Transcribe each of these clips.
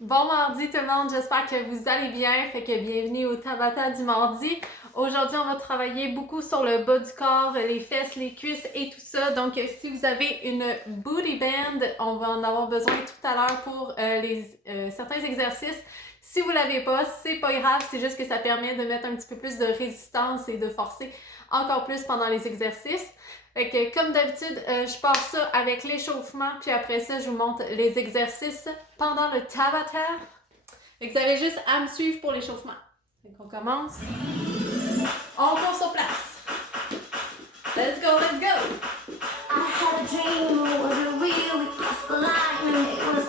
Bon mardi tout le monde, j'espère que vous allez bien, fait que bienvenue au Tabata du mardi. Aujourd'hui, on va travailler beaucoup sur le bas du corps, les fesses, les cuisses et tout ça. Donc, si vous avez une booty band, on va en avoir besoin tout à l'heure pour certains exercices. Si vous l'avez pas, c'est pas grave, c'est juste que ça permet de mettre un petit peu plus de résistance et de forcer encore plus pendant les exercices. Fait que, comme d'habitude, je pars ça avec l'échauffement, puis après ça, je vous montre les exercices pendant le Tabata. Fait que vous avez juste à me suivre pour l'échauffement. Fait qu'on commence. On court sur place. Let's go, let's go! I had a dream, was it real? We crossed the line, and it was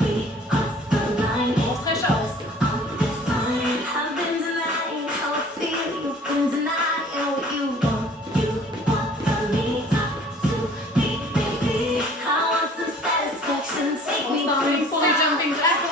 we crossed the line. On se réchauffe. I've been denying how I feel, you've been denying what you want. You want from me to be, baby. I want some satisfaction, take me to for the jumping jacks.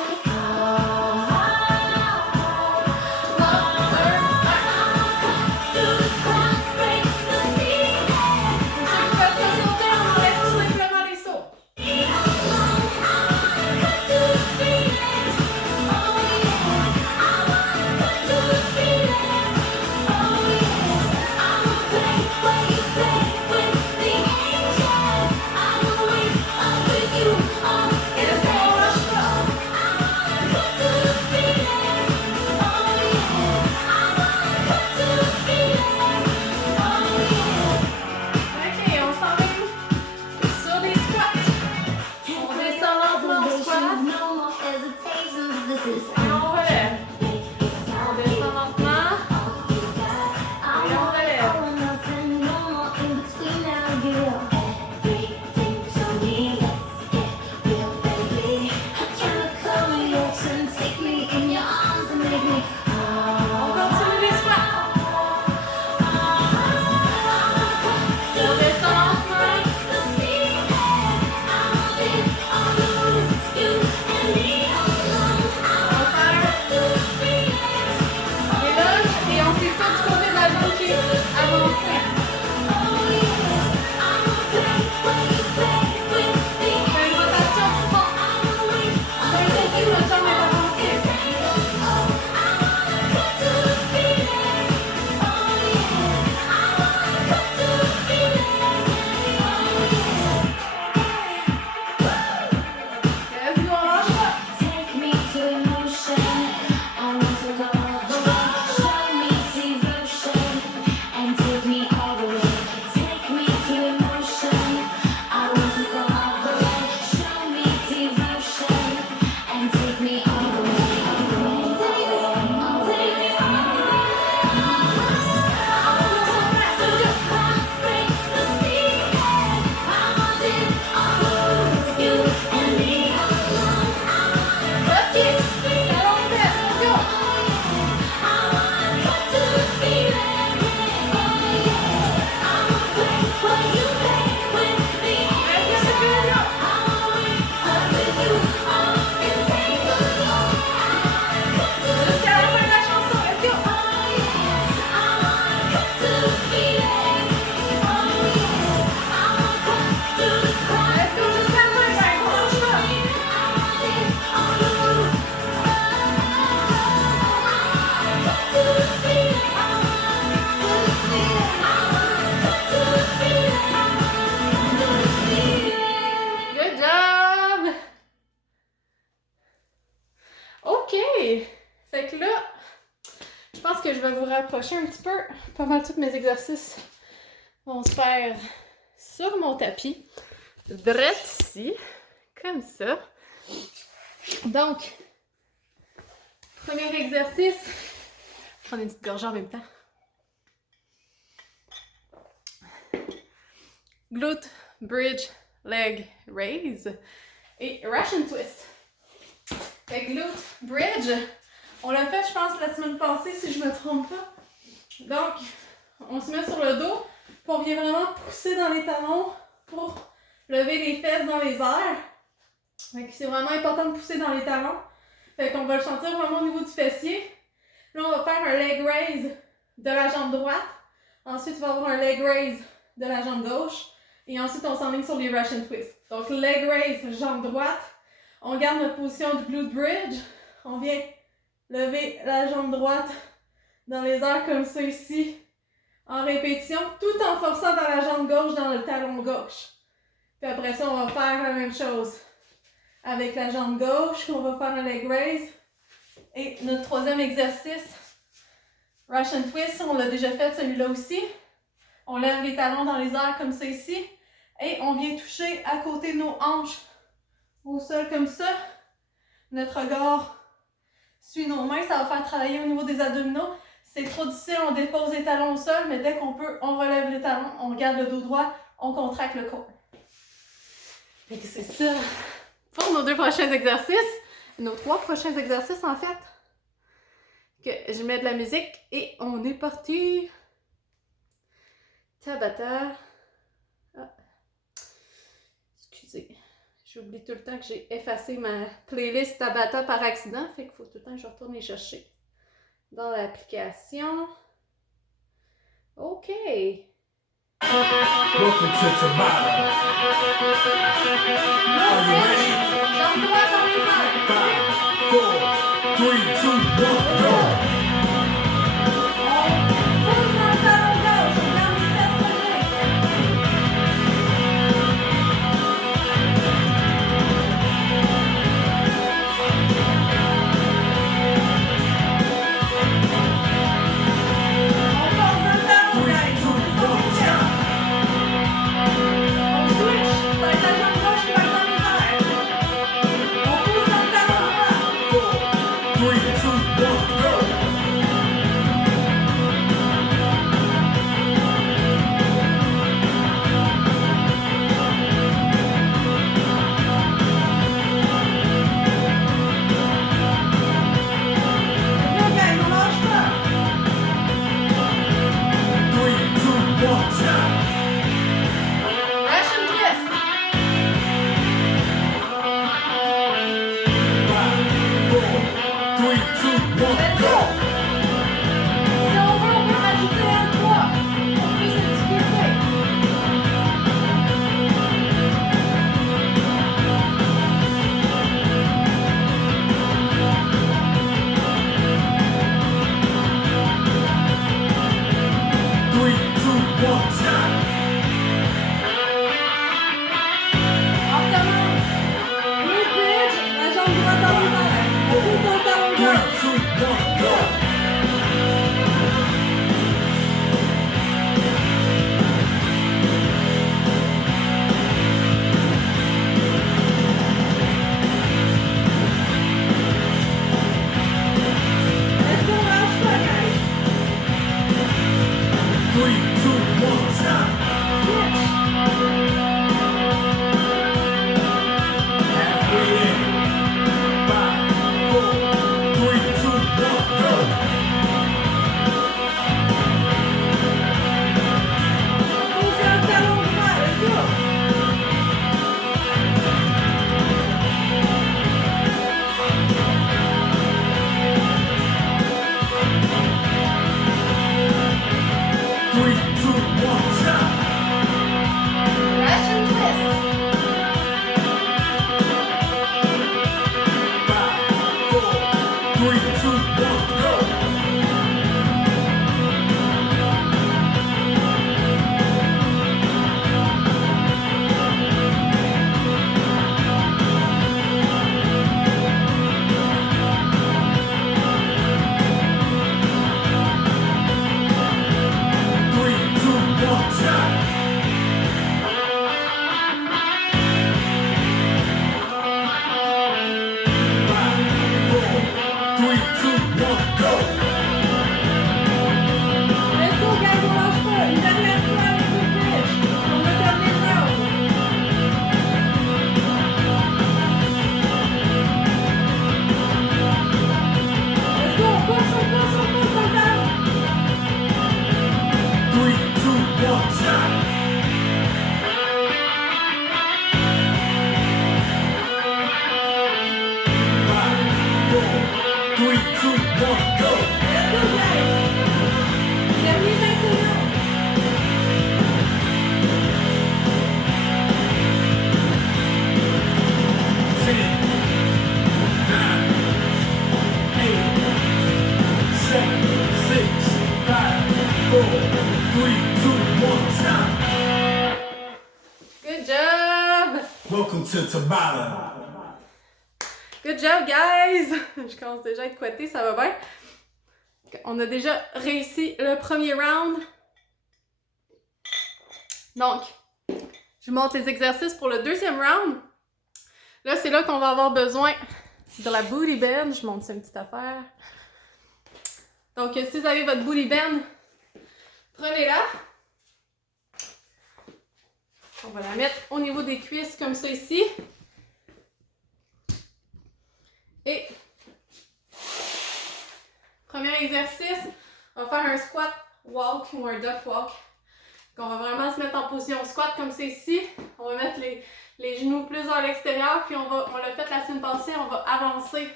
Fait que là, je pense que je vais vous rapprocher un petit peu. Pas mal tous mes exercices vont se faire sur mon tapis. Drette ici, comme ça. Donc, premier exercice. Je prends une petite gorgée en même temps. Glute, bridge, leg, raise et Russian twist. Fait glute, bridge, on l'a fait, je pense, la semaine passée, si je ne me trompe pas. Donc, on se met sur le dos, puis on vient vraiment pousser dans les talons pour lever les fesses dans les airs. Fait que c'est vraiment important de pousser dans les talons. Fait qu'on va le sentir vraiment au niveau du fessier. Là, on va faire un leg raise de la jambe droite. Ensuite, on va avoir un leg raise de la jambe gauche. Et ensuite, on s'enligne sur les Russian twists. Donc, leg raise, jambe droite. On garde notre position de glute bridge. On vient lever la jambe droite dans les airs comme ça ici, en répétition, tout en forçant dans la jambe gauche, dans le talon gauche. Puis après ça, on va faire la même chose avec la jambe gauche. On va faire un leg raise. Et notre troisième exercice, Russian twist, on l'a déjà fait celui-là aussi. On lève les talons dans les airs comme ça ici. Et on vient toucher à côté de nos hanches au sol comme ça. Notre regard suit nos mains. Ça va faire travailler au niveau des abdominaux. C'est trop difficile, on dépose les talons au sol, mais dès qu'on peut, on relève les talons, on garde le dos droit, on contracte le corps. Et c'est ça pour nos 2 prochains exercices. Nos 3 prochains exercices, en fait. Que je mets de la musique et on est parti. Tabata. Ah. Excusez. J'oublie tout le temps que j'ai effacé ma playlist Tabata par accident. Fait qu'il faut tout le temps que je retourne les chercher dans l'application. OK. Welcome to Tabata. Are you ready? Jambes droites dans les airs. 5, 4, 3, 2, 1, go! On to Tabata. Good job, guys! Je commence déjà à être couettée, ça va bien. On a déjà réussi le premier round. Donc, je vous montre les exercices pour le deuxième round. Là, c'est là qu'on va avoir besoin de la booty bend. Je montre ça une petite affaire. Donc, si vous avez votre booty bend, prenez-la. On va la mettre au niveau des cuisses comme ça ici. Et premier exercice, on va faire un squat walk ou un duck walk. Donc, on va vraiment se mettre en position squat comme c'est ici. On va mettre les genoux plus vers l'extérieur. Puis on l'a fait la semaine passée, on va avancer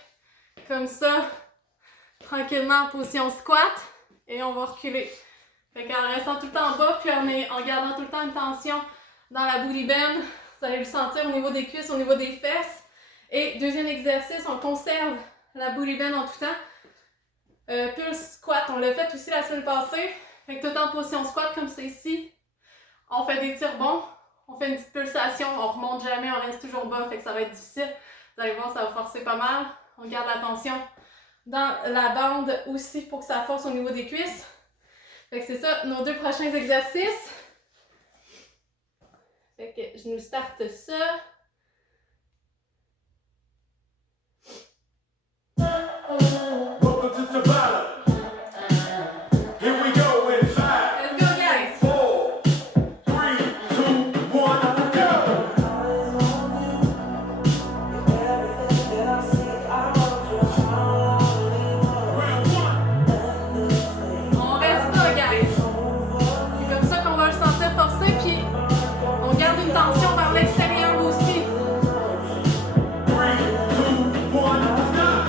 comme ça, tranquillement en position squat. Et on va reculer. Fait qu'en restant tout le temps en bas, puis en gardant tout le temps une tension dans la booty bend, vous allez le sentir au niveau des cuisses, au niveau des fesses. Et deuxième exercice, on conserve la booty bend en tout temps. Pulse squat, on l'a fait aussi la semaine passée. Fait que tout en position squat comme c'est ici. On fait des tirs bons, on fait une petite pulsation, on remonte jamais, on reste toujours bas, fait que ça va être difficile. Vous allez voir, ça va forcer pas mal. On garde la tension dans la bande aussi pour que ça force au niveau des cuisses. Fait que c'est ça, nos deux prochains exercices. Fait que je nous starte ça. Welcome to Tabata. Here we go in 5, Let's go, guys! 4, 3, 2, 1, go! Round 1. On reste pas, guys! C'est comme ça qu'on va le sentir forcer, puis on garde une tension vers l'extérieur aussi. 3, 2, 1, stop!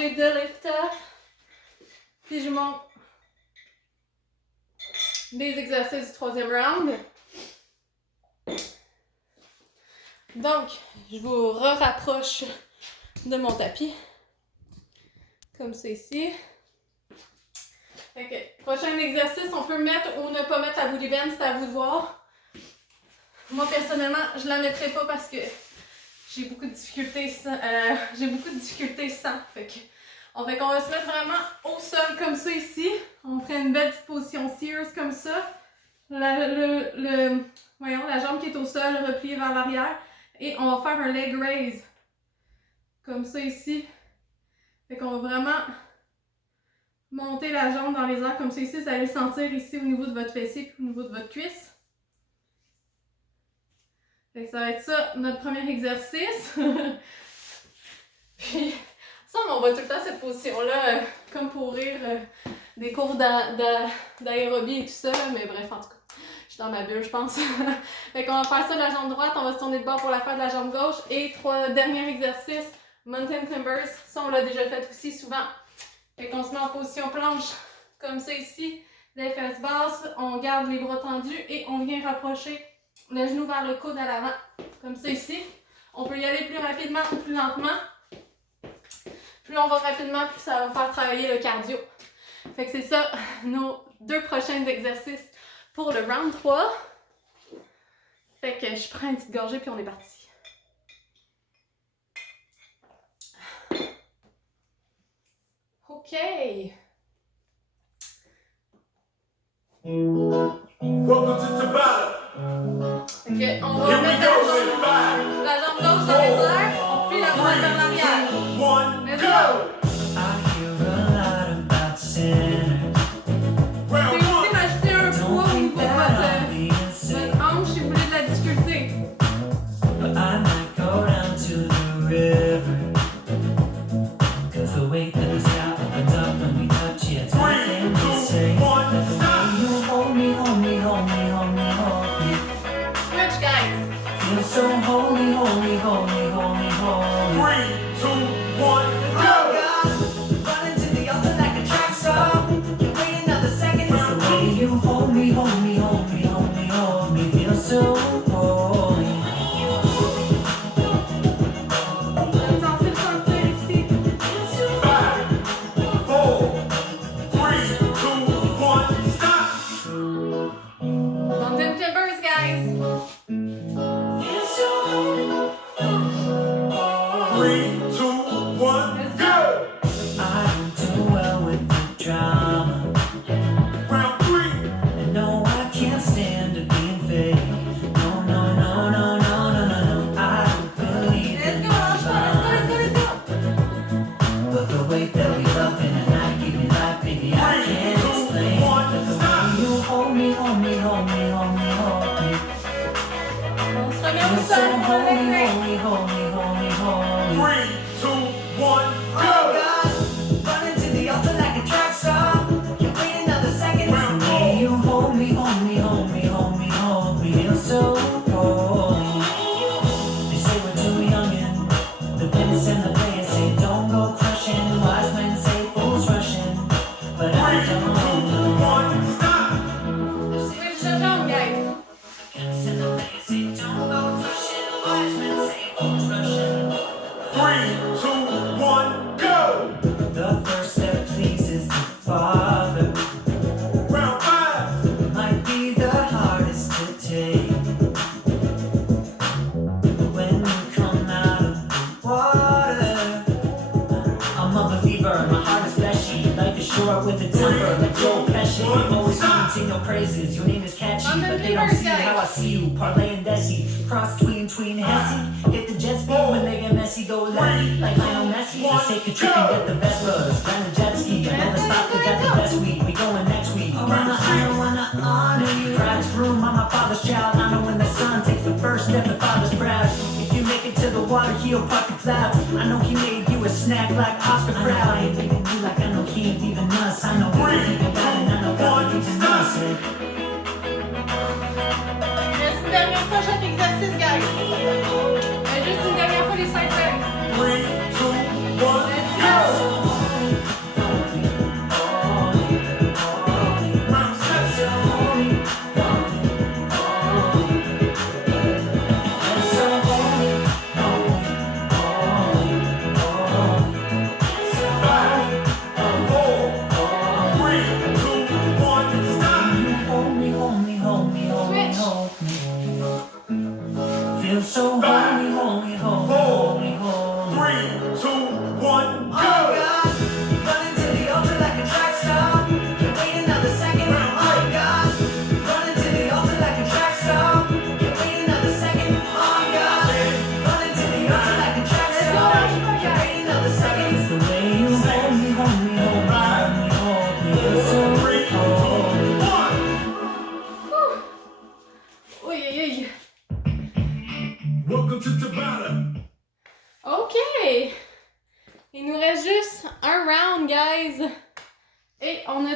rangée de lift-off. Puis je monte des exercices du troisième round. Donc, je vous rapproche de mon tapis. Comme ça ici. Ok, prochain exercice, on peut mettre ou ne pas mettre la booty band, c'est à vous de voir. Moi, personnellement, je la mettrai pas parce que j'ai beaucoup de difficultés sans. Fait qu'on va se mettre vraiment au sol comme ça ici. On ferait une belle petite position Sears comme ça. Voyons, la jambe qui est au sol, repliée vers l'arrière. Et on va faire un leg raise. Comme ça ici. Fait qu'on va vraiment monter la jambe dans les airs comme ça ici. Vous allez le sentir ici au niveau de votre fessier et au niveau de votre cuisse. Fait que ça va être ça, notre premier exercice. Puis, ça, on voit tout le temps cette position-là, comme pour rire des cours d'aérobie et tout ça. Mais bref, en tout cas, je suis dans ma bulle, je pense. Fait qu'on va faire ça de la jambe droite, on va se tourner de bord pour la faire de la jambe gauche. Et dernier exercice, Mountain Climbers. Ça, on l'a déjà fait aussi souvent. Fait qu'on se met en position planche, comme ça ici. Les fesses basses, on garde les bras tendus et on vient rapprocher le genou vers le coude à l'avant, comme ça ici. On peut y aller plus rapidement ou plus lentement. Plus on va rapidement, plus ça va faire travailler le cardio. Fait que c'est ça, nos 2 prochains exercices pour le round 3. Fait que je prends une petite gorgée puis on est parti. OK. Welcome to Tabata. OK, on va Here we mettre go in 5, la jambe gauche dans les airs, on plie la droite vers l'arrière. 1, Let's go! go! I hear a lot about sinners. Round Puis aussi 1, m'ajouter un poids au Don't niveau think de that I'm being votre sick, hanche si vous voulez de la difficulté. but I might go down to the river. 'Cause the weight that the sky opens up when we touch it, it's 3, nothing to 2, say. 1, But the stop! way you hold me, hold me, hold me, hold me, hold me. Switch, guys. Feel so holy, holy, holy, holy, holy. 3, 2, 1, Oh go! God, running to the altar like a track star. Can't wait another second. It's the way you hold me, hold me, hold me, hold me, hold me. Feel so holy. Sentir ici. 5, 4, 3, 2, 1, stop! Mountain Climbers, guys. Feel so holy. 3, 2, 1, go! I don't do well with the drama. Round 3, And no, I can't stand to being fake. No, no, no, no, no, no, no, no. I don't believe Let's in go, let's go, let's go, let's go. but the way that we love in the night give me life, baby, I can't explain. But the way you hold me, hold me, hold me, hold me, hold me. On se remet au Feel so sol pour le holy, leg raise. holy, holy, holy, holy. 3, 2, 1, Oh go! God, running to the altar like a track star. Can't wait another second. It's the way you hold me, hold me, hold me, hold me, hold me. Feel so holy. They say we're too young and the pimps and the players say don't go crushing. Wise men say fools rushing, but I 3, 2, don't know. 1, stop! Switch the jambe, guys. Pimps and the players say don't go crushing. Wise men say fools rushing. 3, 2, 1, go! The first step pleases the Father. Round 5, Might be the hardest to take. When you come out of the water, I'm a believer, my heart is fleshy. Life is short with a temper, like Joe Pesci. You always come and sing your praises, your name is catchy, but they don't see how I see you. Parlay and Desi, cross tween Hesse. Hit the jet speed when they get messy, go lefty, like Lionel Messi. Let's take a trip and get the best buzz, rent a jet ski. I never stop, we got the best week, we going next week. Mama, I wanna honor you. Drive this room, I'm my father's child. I know when the son takes the first step, the father's proud. If you make it to the water, he'll part the clouds. I know he made you a snack like Oscar Proud. I ain't leaving you like I know he ain't leaving us. I know we're leaving God and I know God leaving us. Reste une dernière fois chaque exercice, guys. Juste une dernière fois les 5 legs. 3, 2, 1, Let's go! go.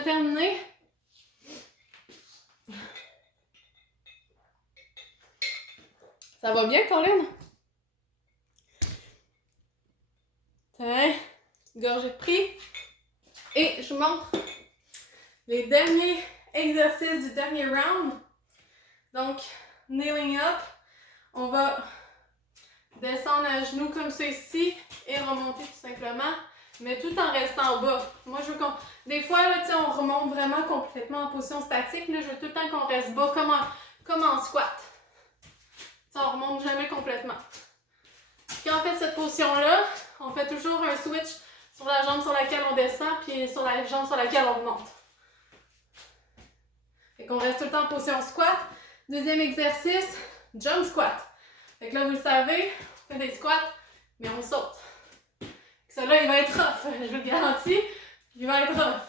terminer. Ça va bien, Colin? Tiens, gorgée de prix. Et je vous montre les derniers exercices du dernier round. Donc, kneeling up. On va descendre à genoux comme ça ici et remonter tout simplement, mais tout en restant en bas. Moi, je veux qu'on... Des fois, là, on remonte vraiment complètement en position statique. Là, je veux tout le temps qu'on reste bas comme en squat. T'sais, on remonte jamais complètement. Quand on fait cette position-là, on fait toujours un switch sur la jambe sur laquelle on descend puis sur la jambe sur laquelle on remonte. Fait qu'on reste tout le temps en position squat. Deuxième exercice, jump squat. Fait que là, vous le savez, on fait des squats, mais on saute. Celui-là, il va être rough, je vous le garantis. Il va être rough.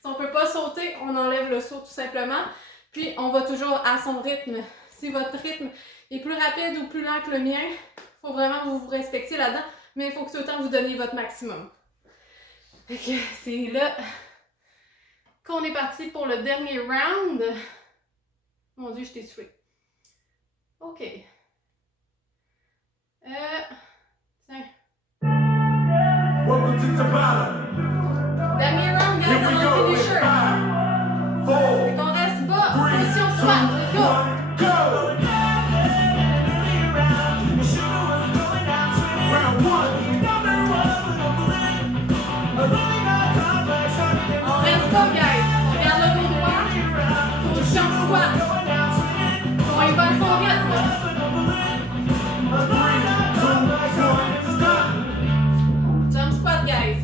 Si on ne peut pas sauter, on enlève le saut tout simplement. Puis, on va toujours à son rythme. Si votre rythme est plus rapide ou plus lent que le mien, il faut vraiment que vous vous respectiez là-dedans. Mais il faut que tout le temps vous donniez votre maximum. Fait que c'est là qu'on est parti pour le dernier round. Mon Dieu, je t'ai soufflé. OK. Tiens. Welcome to Tabata. Dernier round, guys, Here we on go. va In finisher. 5, 4, Fait qu'on reste bas, 3, position squat. Let's 2, go. 1, go! Round 1. On reste bas, guys. On garde le dos droit. Position squat. On y va à son rythme. 3, 2, 1, stop! Jump squat, guys.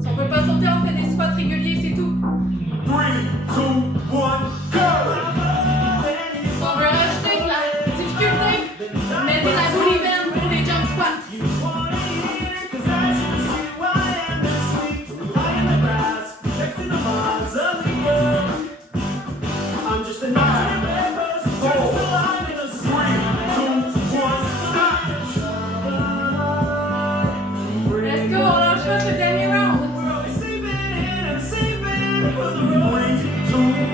Si on peut pas sauter, on fait des squats réguliers, c'est tout. 3, 2, 1, go! Si on veut rajouter de la difficulté, mettez la belly band pour les jump squats. I'm just a 5, 4, 3, 2, 1, stop! Let's go, on lâche pas ce dernier round. 3, 2,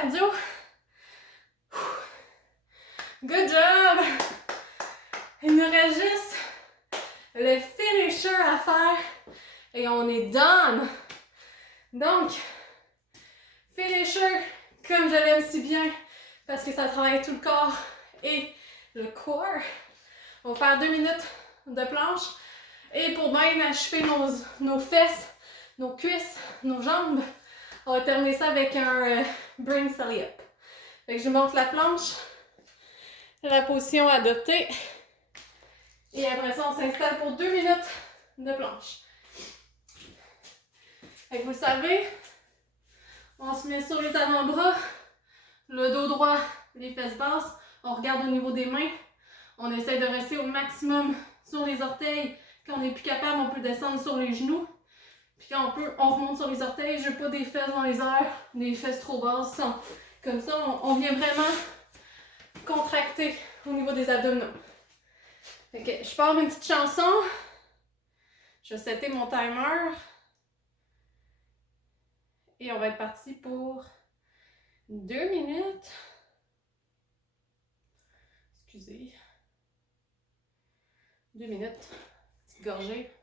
cardio. Good job! Il nous reste juste le finisher à faire et on est done! Donc, finisher, comme je l'aime si bien, parce que ça travaille tout le corps et le corps. On va faire 2 minutes de planche. Et pour bien achever nos fesses, nos cuisses, nos jambes, on va terminer ça avec un Bring Sally Up. Fait que je monte la planche, la position adoptée. Et après ça, on s'installe pour 2 minutes de planche. Fait que vous le savez, on se met sur les avant-bras, le dos droit, les fesses basses. On regarde au niveau des mains. On essaie de rester au maximum sur les orteils. Quand on n'est plus capable, on peut descendre sur les genoux. Puis quand on remonte sur les orteils. Je veux pas des fesses dans les airs, des fesses trop basses. Comme ça, on vient vraiment contracter au niveau des abdominaux. Ok, je pars une petite chanson. Je vais setter mon timer. Et on va être parti pour 2 minutes. Excusez. 2 minutes. Petite gorgée.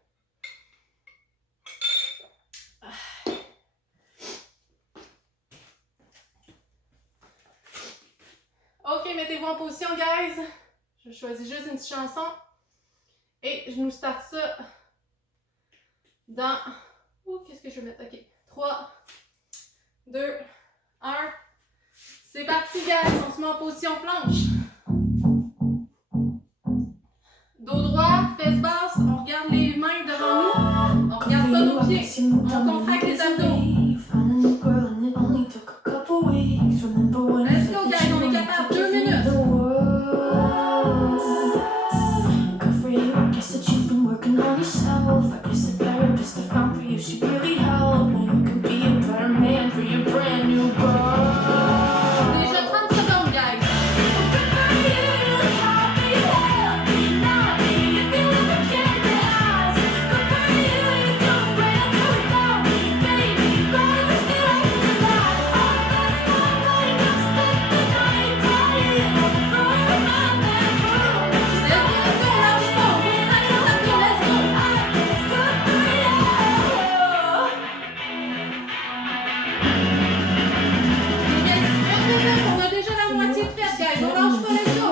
Ok, mettez-vous en position, guys. Je choisis juste une petite chanson. Et je nous starte ça dans... Ouh, qu'est-ce que je vais mettre? Ok. 3, 2, 1. C'est parti, guys. On se met en position planche. Dos droit, fesses basses. On regarde les mains devant nous. On regarde pas nos pieds. On contracte les abdos. Let's go, guys. On est capable. 2 minutes. Déjà 30 secondes, guys. On a déjà la moitié de fête, guys. On lâche pas les os.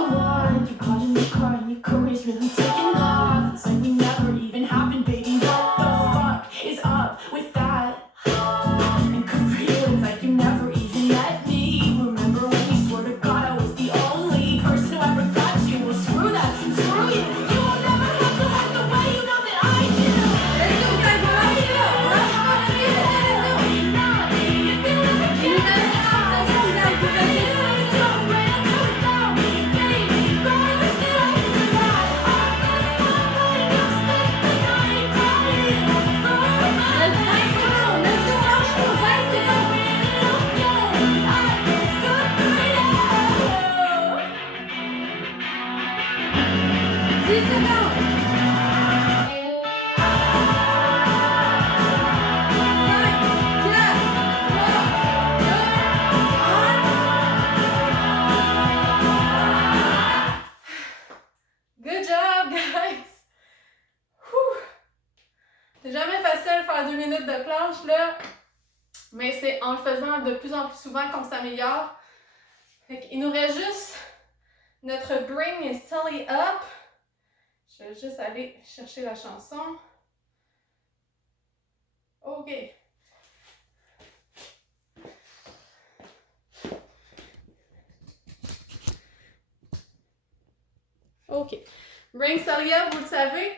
Good job, guys! Whew. C'est jamais facile de faire 2 minutes de planche, là. Mais c'est en le faisant de plus en plus souvent qu'on s'améliore. Il nous reste juste notre Bring Sally Up. Je vais juste aller chercher la chanson. OK. OK. Bring Sally Up, vous le savez,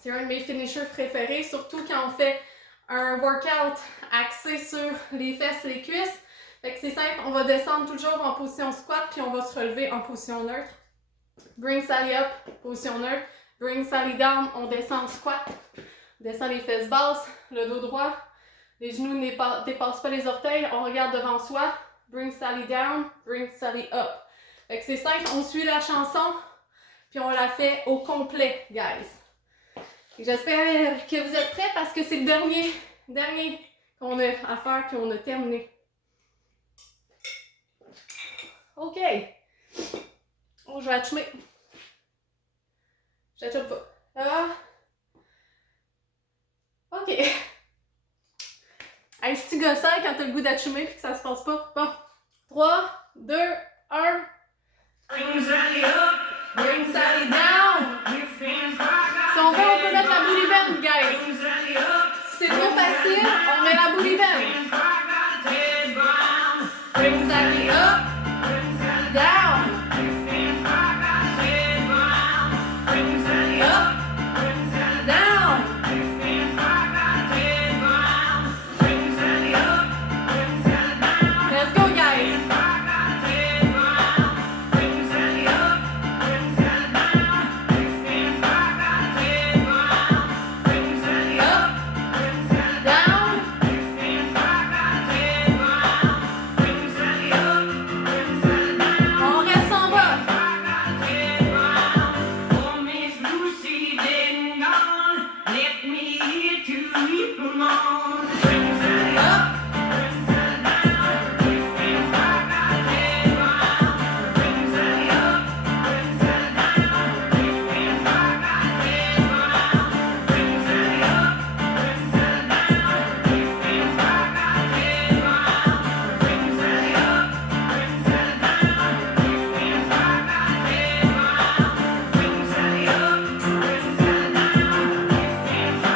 c'est un de mes finishers préférés, surtout quand on fait un workout axé sur les fesses et les cuisses. Fait que c'est simple, on va descendre toujours en position squat, puis on va se relever en position neutre. Bring Sally Up, position neutre. Bring Sally Down, on descend en squat. On descend les fesses basses, le dos droit. Les genoux ne dépassent pas les orteils, on regarde devant soi. Bring Sally Down, Bring Sally Up. Fait que c'est simple, on suit la chanson, puis on la fait au complet, guys. J'espère que vous êtes prêts parce que c'est le dernier qu'on a à faire, puis on a terminé. OK. Oh, je vais achoumer. Je t'achoue pas. OK. Hey, c'est-tu gossant quand t'as le goût d'achoumer pis que ça se passe pas? Bon. 3, 2, 1. Bring Sally up, Bring Sally down. if things Si on veut, on peut mettre la booty band, guys. Bring Sally up, Si c'est trop facile, on met la booty band. Bring Sally up, down. Up, down. Let's go, guys. Up, down. On reste en bas. Oh, Miss Lucy, been gone, left me here to weep alone. Bring Sally up.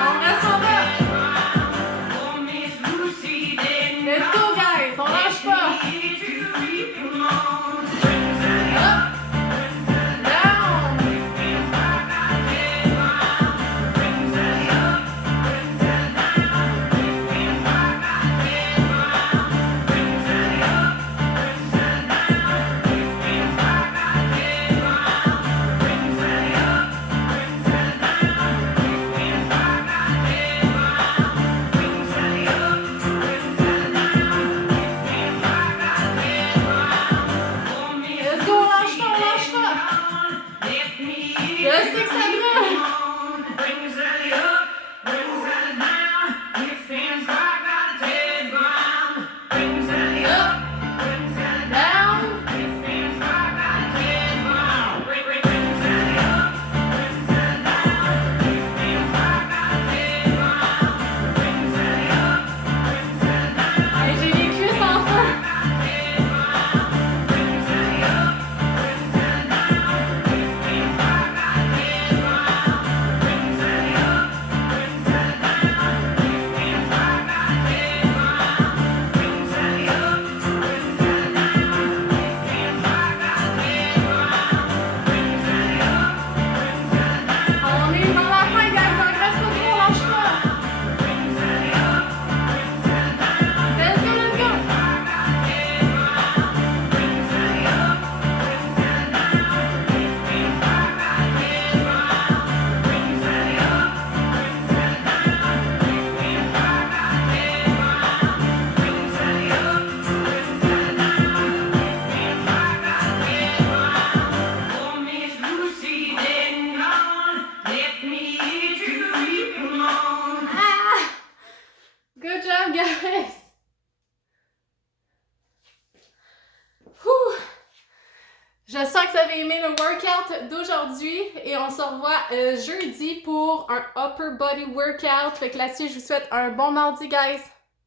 On reste en bas. Oh, Miss Lucy, been Let's go, guys. On lâche pas. here to weep alone. Up, down. Let's go, on lâche pas, on lâche pas. Left me Je here sais que ça brûle. Bring Sally up, bring Sally down. If things like I take ground. Bring Sally up, bring Sally down. Down. If things like I take ground. Bring Sally up, bring Sally down. If things like I take ground. Bring Sally up, bring Sally down. Hey, j'ai les cuisses en feu. Bring Sally up, bring Sally down. If things like I take ground. Bring Sally up, bring Sally down. If things like I take ground. Bring Sally up, bring Sally down. If things like I take ground. Bring Sally up, bring Sally down. On est vers la fin, guys. On reste pas trop, on lâche pas. Bring Sally up, bring Sally down. Let's go, let's go. Bring Sally up, bring Sally down. If things like I take ground. Bring Sally up, bring Sally down. If things like I take ground. Bring Sally up, bring Sally down. If things like I take ground. Oh, Miss Lucy, been gone, left me here to weep alone. Ah! Good job, guys. Whew. J'espère que vous avez aimé le workout d'aujourd'hui et on se revoit jeudi pour un upper body workout. Fait que là-dessus, je vous souhaite un bon mardi, guys.